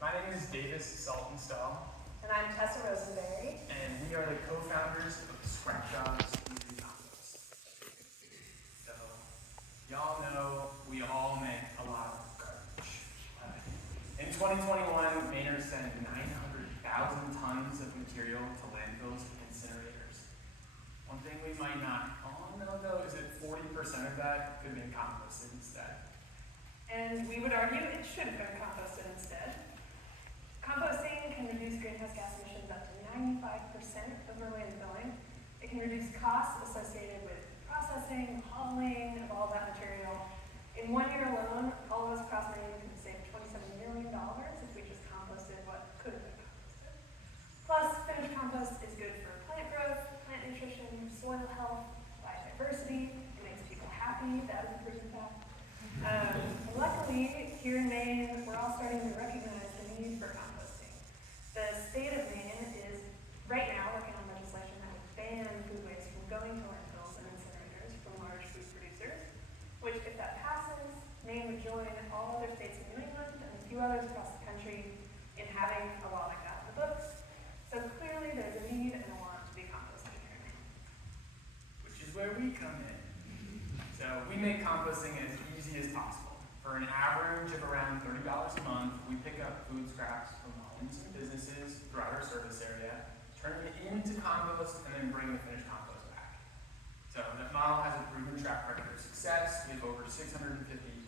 My name is Davis Saltonstall, And I'm Tessa Rosenberry. and we are the co-founders of Scrap Jobs Easy Compost. So, y'all know we all make a lot of garbage. In 2021, Maynard sent 900,000 tons of material to landfills and incinerators. One thing we might not all know, though, is that 40% of that could have been composted instead. And we would argue it should have been composted instead. Composting can reduce greenhouse gas emissions up to 95% over landfilling. It can reduce costs associated with processing, hauling of all that material. In 1 year alone, all of us across Maine could save $27 million if we just composted what could have been composted. Plus, finished compost is good for plant growth, plant nutrition, soil health, biodiversity. It makes people happy. That is a proven fact. Luckily, here in Maine, we're all starting to recognize the need for composting. The state of Maine is right now working on legislation that would ban food waste from going to landfills and incinerators from large food producers, which, if that passes, Maine would join all other states in New England and a few others across the country in having a law like that in the books. So clearly there's a need and a want to be composting here in Maine. Which is where we come in. So we make composting as easy as possible. For an average of around $30 a month, we pick up food scraps from homes and businesses throughout our service area, turn it into compost, and then bring the finished compost back. So that model has a proven track record of success. We have over 650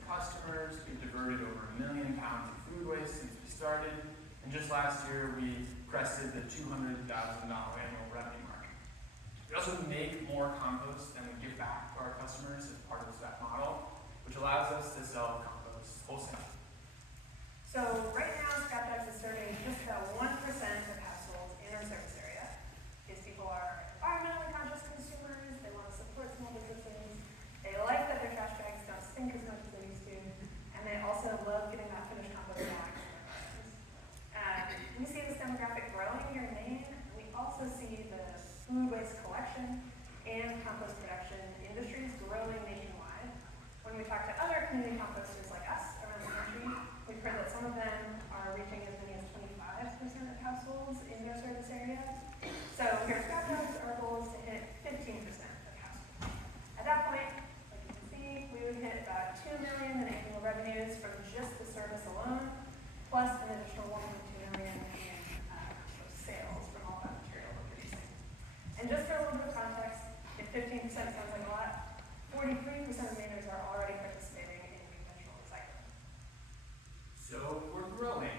customers. We've diverted over 1 million pounds of food waste since we started. And just last year, we crested the $200,000 annual revenue mark. We also make more compost than we give back to our customers as part of that model, which allows us to sell compost wholesale. So right now, Scrap Jobs is serving just about 1% of households in our service area. These people are environmentally conscious consumers. They want to support small businesses. They like that their trash bags don't stink as much as they used to. And they also love getting that finished compost back from their gardens. We see this demographic growing here in Maine. We also see the food waste collection and compost production industries growing nationwide. When we talk to other community composters like us around the country, we've heard that some of them are reaching as many as 25% of households in their service area. So here at Scrap Jobs, our goal is to hit 15% of households. At that point, like you can see, we would hit about $2 million in annual revenues from just the service alone, plus an additional $1.2 million in sales from all that material we're producing. And just for a little bit of context, if 15% sounds like a lot, 43% of Mainers are already participating in conventional recycling. So we're growing.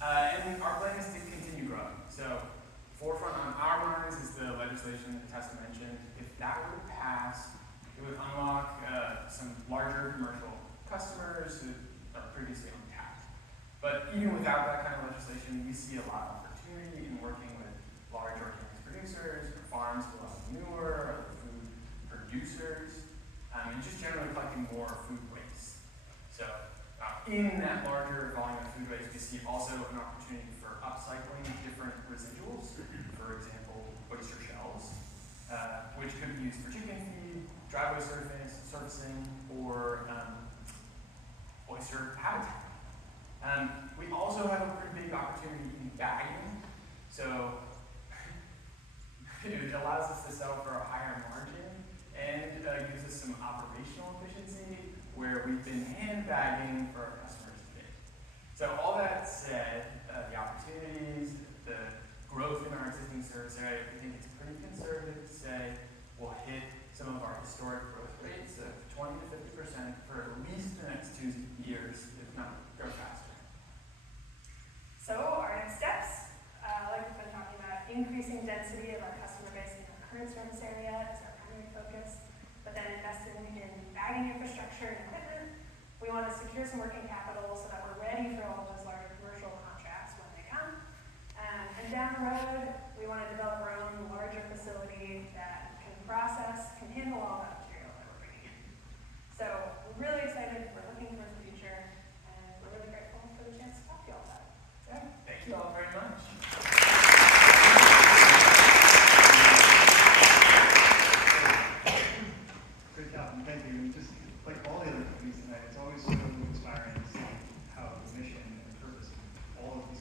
And our plan is to continue growing. So forefront on our minds is the legislation that Tessa mentioned. If that were to pass, it would unlock some larger commercial customers who are previously untapped. But even without that kind of legislation, we see a lot of opportunity in working with large organic producers, or farms with a lot of manure, or food producers, and just generally collecting more food waste. So in that larger volume of food waste, we see also an opportunity for upcycling different residuals. For example, oyster shells, which could be used for chicken feed, driveway surfacing, or oyster habitat. We also have a pretty big opportunity in bagging. So it allows us to sell for a higher margin and gives us some operational efficiency where we've been hand bagging for our customers today. So all that said, the opportunities, the growth in our existing service area, I think it's pretty conservative to say we'll hit some of our historic growth rates of 20 to 50% for at least the next 2 years, if not grow faster. So our next steps, like we've been talking about, increasing density of our customer base in our current service area is our primary focus, but then investing in bagging infrastructure and equipment. We want to secure some working capital so that we're ready for all of those larger commercial contracts when they come. And down the road, we want to develop our own larger facility that can process, can handle all that material that we're bringing in. So we're really excited, we're looking towards the future, and we're really grateful for the chance to talk to you all about it. So, Thank you all very much. Great job, and thank you. And just like all the other companies tonight, it's always so inspiring to see how the mission and purpose of all of these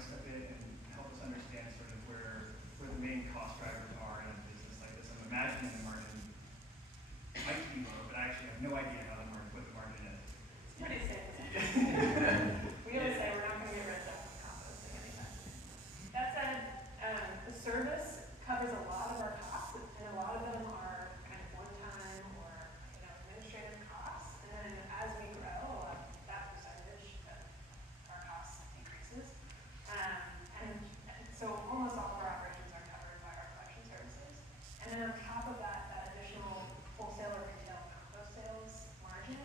economics a bit and help us understand sort of where the main cost drivers are in a business like this? I'm imagining the margin might be low, but I actually have no idea what the margin is. It's pretty simple. We always say we're not going to get rich off of composting anytime soon. That said, the service covers a lot of our costs, and a lot of them are kind of one-time or administrative costs. And then as we grow, that percentage of our costs decreases. And so almost all of our operations are covered by our collection services. And then on top of that, that additional wholesale or retail compost sales margin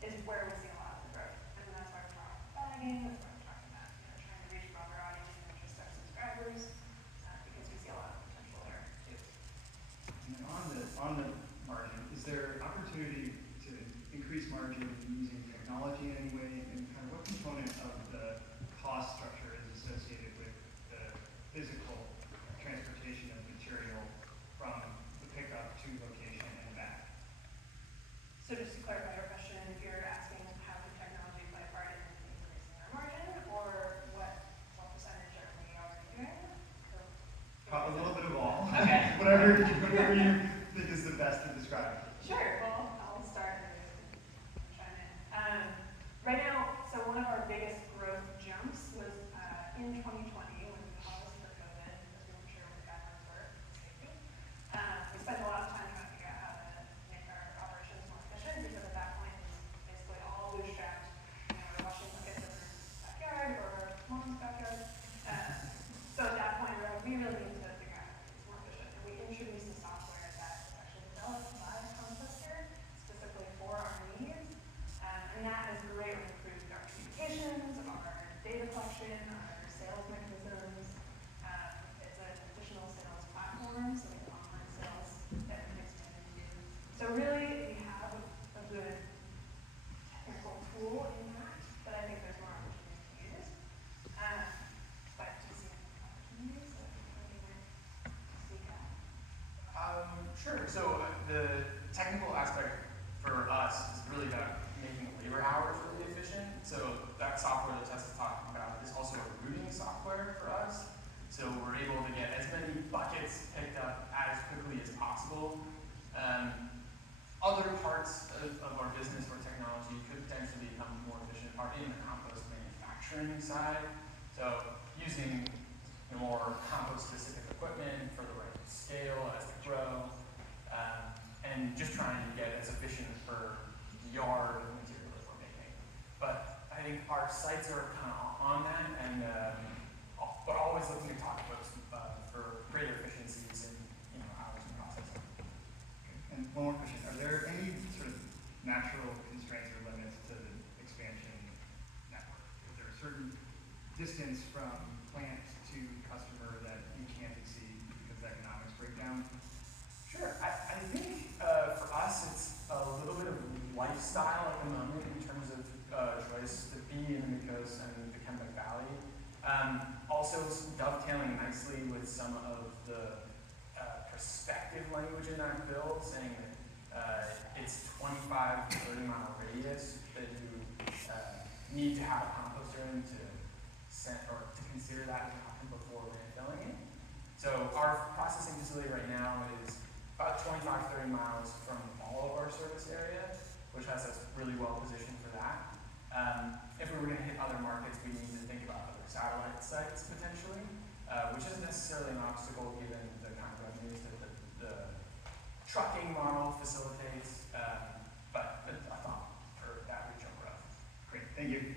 is where we see a lot of the growth. And that's why we're talking about bagging, that's why we're talking about trying to reach broader audiences than just our subscribers, because we see a lot of potential there too. And then on the margin, is there opportunity to increase margin using technology in any way? And kind of what component of the cost structure is associated with the physical transportation of material from the pickup to location and back? So just to clarify your question, if you're asking how can technology play a part in increasing our margin, or what percentage are we already doing? A little bit of all. Okay. whatever you think is the best to describe. Sure. Well, I'll start and you can chime in. Right now, so one of our biggest growth jumps was in 2020 when we paused for COVID because we weren't sure what the guidelines were for safety. We spent a lot of time trying to figure out how to make our operations more efficient because at that point it was basically all bootstrapped. We're washing buckets in our backyard or our mom's backyard. So at that point we really need to figure out how to make this more efficient. And we introduced a software that was actually developed by a composter specifically for our needs. And that has greatly improved our communications, our data collection, our sales mechanisms. It's an additional sales platform, so we have online sales that we can expand into. So really, we have a good technical tool in that, but I think there's more opportunity to use. But do you see any opportunities that you might speak out? Sure. So the technical aspect for us is really about making labor hours really efficient. So that software that Tess is talking about is also a routing software for us. So we're able to get as many buckets picked up as quickly as possible. Other parts of our business or technology could potentially become more efficient, are in the compost manufacturing side. So using more compost-specific equipment for the right scale as they grow, and just trying to get as efficient per yard of material that we're making. But I think our sites are kind of on that, and but always looking to talk to folks for greater efficiencies in hours and processing. And one more question: are there any sort of natural constraints or limits to the expansion network? Is there a certain distance from plant to customer that you can't exceed because the economics break down? Sure. I think for us it's a little bit of lifestyle at the moment in terms of choice to be in the Midcoast and the Kennebec Valley. Also dovetailing nicely with some of the perspective language in that bill, saying that it's 25 to 30 mile radius that you need to have a composter in to consider that as an option before landfilling it. So our processing facility right now is about 25, 30 miles from all of our service area, which has us really well positioned for that. If we were going to hit other markets, we need to think about other satellite sites potentially, which isn't necessarily an obstacle given the kind of revenues that the trucking model facilitates, but a thought for that regional growth. Great, thank you.